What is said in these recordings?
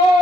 করো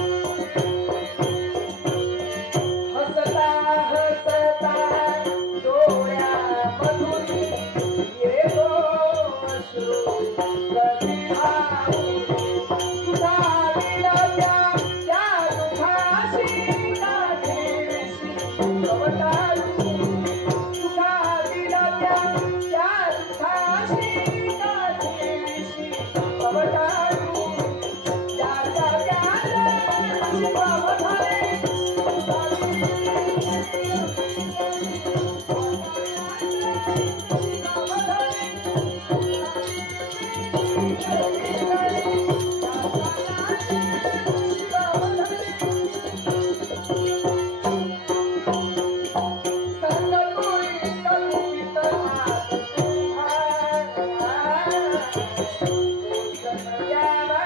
गोदिका ग्यावा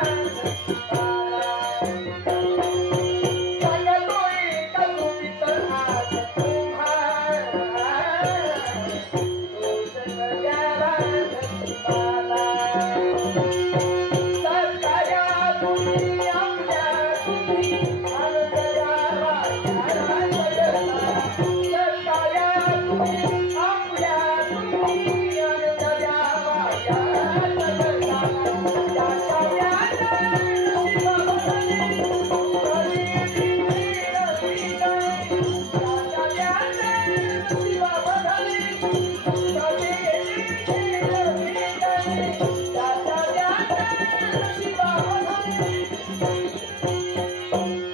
पाला कायलुई कलुई तन्हात हा गोदिका ग्यावा पाला सत्याया तुझी Thank